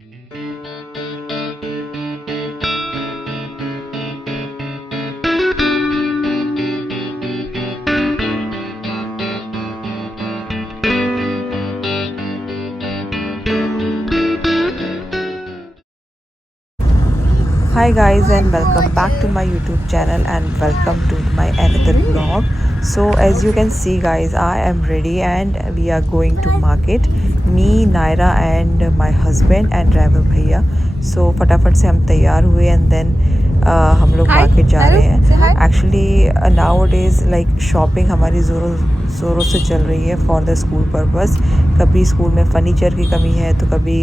Hi guys, and welcome back to my YouTube channel and welcome to my another vlog. So as you can see guys, I am ready and we are going to market. Me, Naira and my husband and driver भैया. So फटाफट से हम तैयार हुए and then हम लोग market जा रहे हैं. Actually nowadays like shopping हमारी ज़ोरों से चल रही है for the school purpose. कभी स्कूल में फर्नीचर की कमी है तो कभी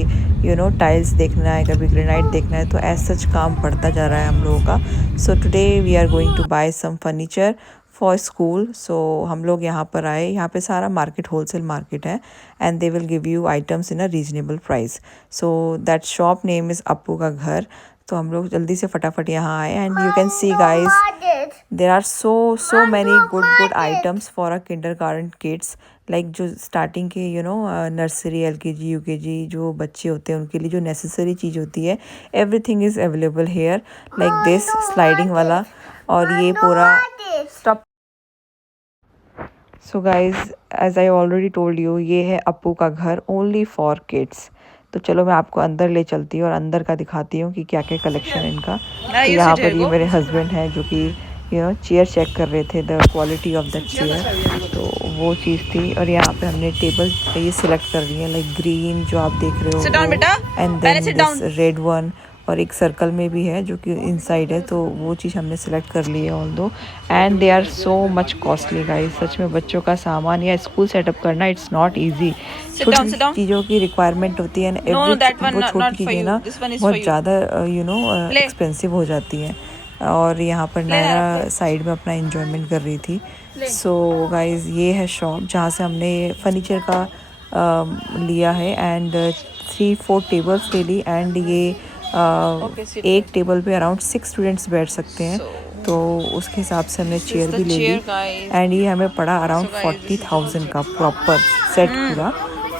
टाइल्स देखना है, कभी ग्रेनाइट देखना है, तो ऐसा सच काम बढ़ता जा रहा है हम लोगों का. So today we are going to buy some furniture for school. So हम लोग यहाँ पर आए. यहाँ पे सारा मार्केट होलसेल मार्केट है and they will give you items in a reasonable price. So that shop name is Appu का घर. तो हम लोग जल्दी से फटाफट यहाँ आए and you can see guys there are so many good items for a kindergarten kids. Like जो स्टार्टिंग के नर्सरी LKG UKG जो बच्चे होते हैं उनके लिए जो नेसेसरी चीज़ होती है, everything is available here. Like this sliding वाला और ये पूरा stop. So guys as I already told you, ये है अप्पू का घर ओनली फॉर किड्स. तो चलो मैं आपको अंदर ले चलती हूँ और अंदर का दिखाती हूँ कि क्या क्या कलेक्शन है इनका. तो यहाँ पर ये मेरे हस्बैंड हैं जो कि चेयर चेक कर रहे थे, the quality of the chair. तो वो चीज़ थी. और यहाँ पे हमने टेबल ये सिलेक्ट कर ली है, लाइक ग्रीन जो आप देख रहे हो and then this red one, और एक सर्कल में भी है जो कि इनसाइड है. तो वो चीज़ हमने सिलेक्ट कर ली है although. And they are so much costly guys. सच में बच्चों का सामान या स्कूल सेटअप करना इट्स नॉट ईजी. छोटी चीज़ों की रिक्वायरमेंट होती है ना, वो छोटी चीज़ें ना बहुत ज़्यादा एक्सपेंसिव हो जाती हैं. और यहाँ पर नायरा साइड में अपना एंजॉयमेंट कर रही थी. सो गाइस ये है शॉप जहाँ से हमने फर्नीचर का लिया है एंड 3-4 टेबल्स ले ली. एंड ये एक टेबल पे अराउंड 6 स्टूडेंट्स बैठ सकते हैं. तो उसके हिसाब से हमने चेयर भी ले ली. एंड ये हमें पड़ा अराउंड 40,000 का प्रॉपर सेट पूरा.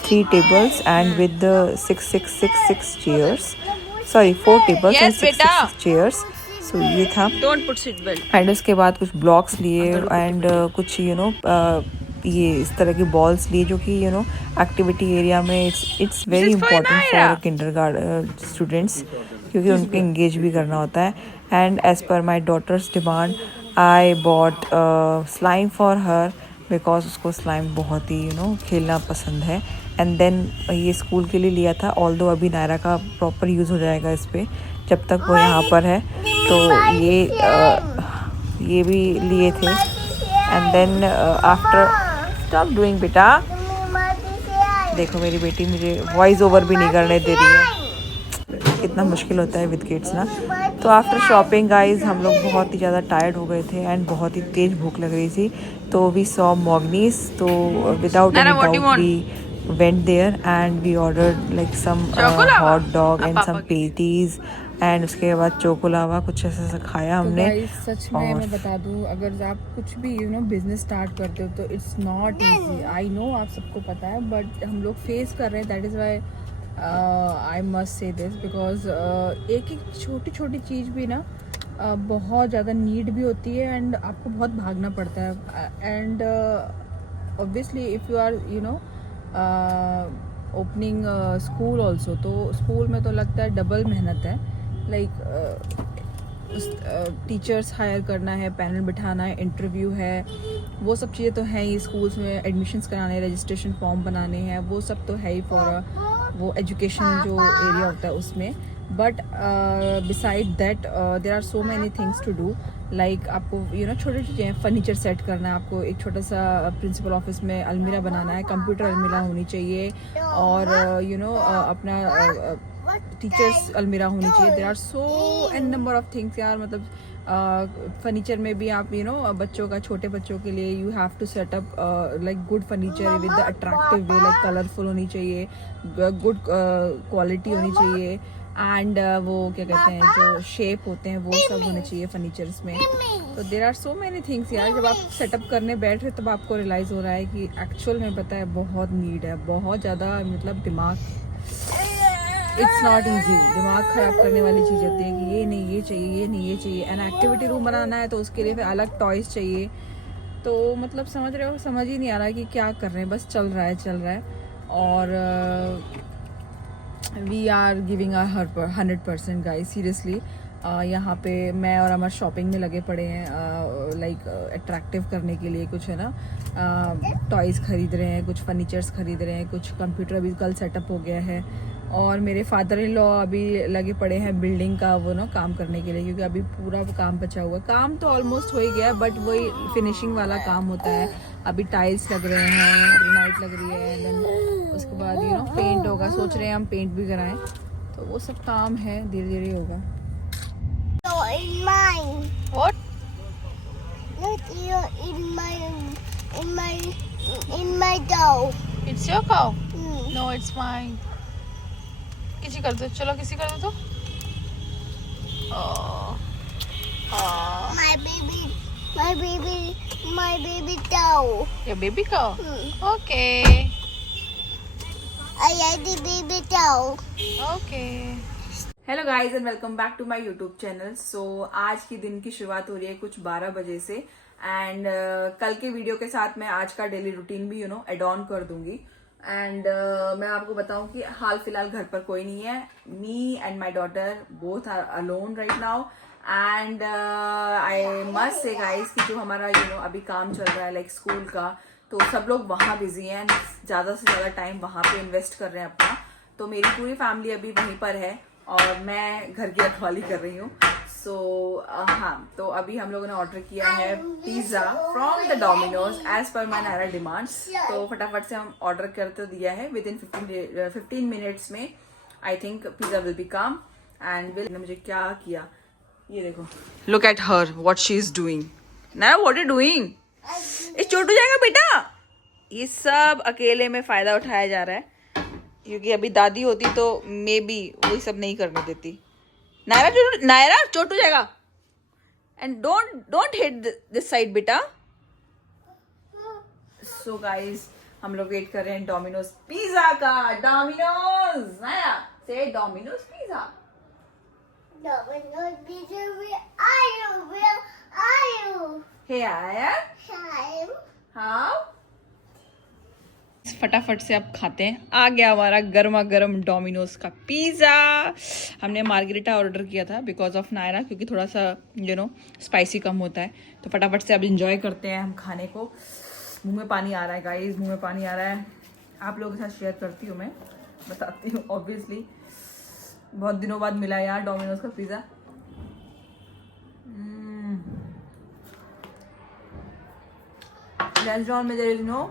3 tables and with 6 chairs, sorry 4 tables and 6 chairs. So ये था. एंड उसके बाद कुछ ब्लॉक्स लिए एंड कुछ ये इस तरह की बॉल्स लिए जो कि एक्टिविटी एरिया में it's very important for kindergarten students, क्योंकि उनको इंगेज भी करना होता है. And as per my daughter's demand I bought slime for her, because उसको स्लाइम बहुत ही खेलना पसंद है. एंड देन ये स्कूल के लिए लिया था, ऑल्दो अभी नायरा का प्रॉपर यूज़ हो जाएगा इस पर जब तक वो यहाँ पर है. तो ये भी लिए थे. And then after stop doing बेटा. देखो मेरी बेटी मुझे वॉइस ओवर भी नहीं करने दे रही है. कितना मुश्किल होता है विद किड्स ना. तो आफ्टर शॉपिंग गाइज हम लोग बहुत ही ज़्यादा टायर्ड हो गए थे एंड बहुत ही तेज़ भूख लग रही थी. तो वी सॉ मॉगनीस. तो without any doubt we went there and we ordered like some hot dog and some patties and उसके बाद चोकोलावा कुछ ऐसा खाया हमने. तो सच में मैं बता दूं, अगर आप कुछ भी बिजनेस स्टार्ट करते हो तो it's not easy. I know आप सबको पता है, बट हम लोग फेस कर रहे हैं. That is why I must से दिस, बिकॉज एक छोटी छोटी चीज़ भी ना बहुत ज़्यादा नीड भी होती है एंड आपको बहुत भागना पड़ता है. And obviously if you are opening school also, तो स्कूल में तो लगता है डबल मेहनत है. लाइक टीचर्स हायर करना है, पैनल बिठाना है, इंटरव्यू है, वो सब चीज़ें तो हैं ही. स्कूल्स में एडमिशन्स कराने, रजिस्ट्रेशन फॉर्म बनाने हैं, वो सब तो है ही फॉर वो एजुकेशन जो एरिया होता है उसमें. But beside that there are so many things to do. Like आपको छोटी चीज़ें, फर्नीचर सेट करना है, आपको एक छोटा सा प्रिंसिपल ऑफिस में अलमीरा बनाना है, कंप्यूटर अलमीरा होनी चाहिए, और अपना टीचर्स अलमीरा होनी चाहिए. There are so an number of things यार. मतलब फर्नीचर में भी आप बच्चों का, छोटे बच्चों के लिए you have to set up like good furniture with the attractive way. Like colourful होनी चाहिए, गुड क्वालिटी होनी चाहिए, एंड वो क्या कहते हैं जो शेप होते हैं वो सब होने चाहिए फर्नीचर्स में. तो there are so many things यार. जब आप सेटअप करने बैठ रहे तब आपको रियलाइज़ हो रहा है कि एक्चुअल में पता है बहुत नीड है, बहुत ज़्यादा. मतलब दिमाग इट्स नॉट ईजी, दिमाग खराब करने वाली चीज़ होती है कि ये नहीं ये चाहिए, ये नहीं ये चाहिए। एंड एक्टिविटी रूम बनाना है तो उसके लिए फिर अलग टॉयज चाहिए। तो मतलब समझ रहे हो, समझ ही नहीं आ रहा कि क्या कर रहे हैं, बस चल रहा है। और we are giving our 100% guys, seriously. यहाँ पे मैं और अमर शॉपिंग में लगे पड़े हैं, लाइक अट्रैक्टिव करने के लिए। कुछ है ना, टॉयज़ खरीद रहे हैं, कुछ फर्नीचर्स खरीद रहे हैं, कुछ कंप्यूटर अभी कल सेटअप हो गया है। और मेरे फादर इन लॉ अभी लगे पड़े हैं बिल्डिंग का वो ना काम करने के लिए, क्योंकि अभी पूरा काम बचा हुआ है। काम तो ऑलमोस्ट हो ही गया है, बट वही फिनिशिंग वाला काम होता है। अभी टाइल्स लग रहे हैं, ग्रेनाइट लग रही है, देन उसके बाद पेंट होगा। सोच रहे हैं हम पेंट भी कराएं, तो वो सब काम है, धीरे धीरे होगा। In mine. What? Not you in my dough. It's your cow? Hmm. No, it's mine. किसी कर दो, चलो किसी कर दो तो। My baby dough. Your baby cow? Hmm. Okay. I like the baby dough. Okay. Hello guys and welcome back to my YouTube channel. So आज की दिन की शुरुआत हो रही है कुछ 12 बजे से। एंड कल के वीडियो के साथ मैं आज का डेली रूटीन भी एड ऑन कर दूंगी। एंड मैं आपको बताऊं कि हाल फिलहाल घर पर कोई नहीं है। Me and my daughter both are alone right now. And I must say guys कि जो हमारा अभी काम चल रहा है लाइक स्कूल का, तो सब लोग वहाँ बिजी हैं, ज्यादा से ज्यादा टाइम वहाँ पे इन्वेस्ट कर रहे हैं अपना। तो मेरी पूरी फैमिली अभी वहीं पर है और मैं घर की रखवाली कर रही हूँ। सो हाँ, तो अभी हम लोगों ने ऑर्डर किया है pizza from the Domino's as per my Naira demand. तो फटाफट से हम ऑर्डर करते दिया है, विद इन 15 मिनट्स में I think pizza will be come. And मुझे क्या किया ये देखो, look at her what she is doing. Naira what are you doing? ये चोट हो जाएगा बेटा। ये सब अकेले में फायदा उठाया जा रहा है, क्योंकि अभी दादी होती तो मे बी वही सब नहीं करने देती। नायरा चोट हो जाएगा। And don't hit this side बेटा। सो गाइस, हम लोग वेट कर रहे हैं डोमिनोज पिज्जा का। डोमिनोज नायरा से Domino's pizza. Domino's pizza, where are you? हे आया Time. हाँ, फटाफट से अब खाते हैं। आ गया हमारा गर्मा गर्म डोमिनोज का पिज़्ज़ा। हमने मार्गरेटा ऑर्डर किया था बिकॉज ऑफ नायरा, क्योंकि थोड़ा सा स्पाइसी कम होता है। तो फटाफट से अब इंजॉय करते हैं हम खाने को। मुंह में पानी आ रहा है गाइस, मुंह में पानी आ रहा है। आप लोगों के साथ शेयर करती हूँ, मैं बताती हूँ ऑब्वियसली। बहुत दिनों बाद मिला यार डोमिनोज का पिज़्ज़ा। रेस्टोरेंट में देयर इज नो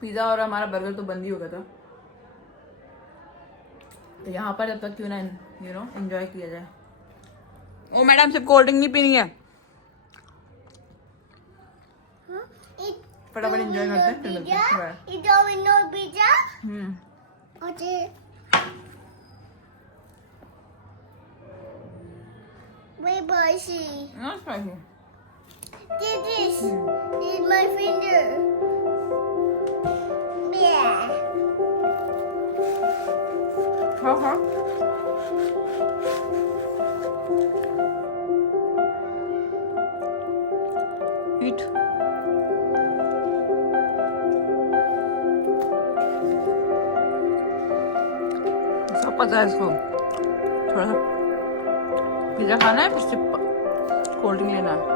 पिज़्ज़ा और हमारा बर्गर तो बंद ही हो गया था। तो यहाँ पर जब तक क्यों ना एंजॉय किया जाए। ओ मैडम, सिर्फ कोल्ड ड्रिंक नहीं पीनी है, फटाफट एंजॉय करते हैं, फिर मिलते हैं। Domino's pizza. Okay. Wait, bossy. Not spicy. This is my finger. Yeah. हाँ Eat. सब पता है इसको। थोड़ा सा पिज्जा खाना है, फिर सिर्फ कोल्ड ड्रिंक लेना है।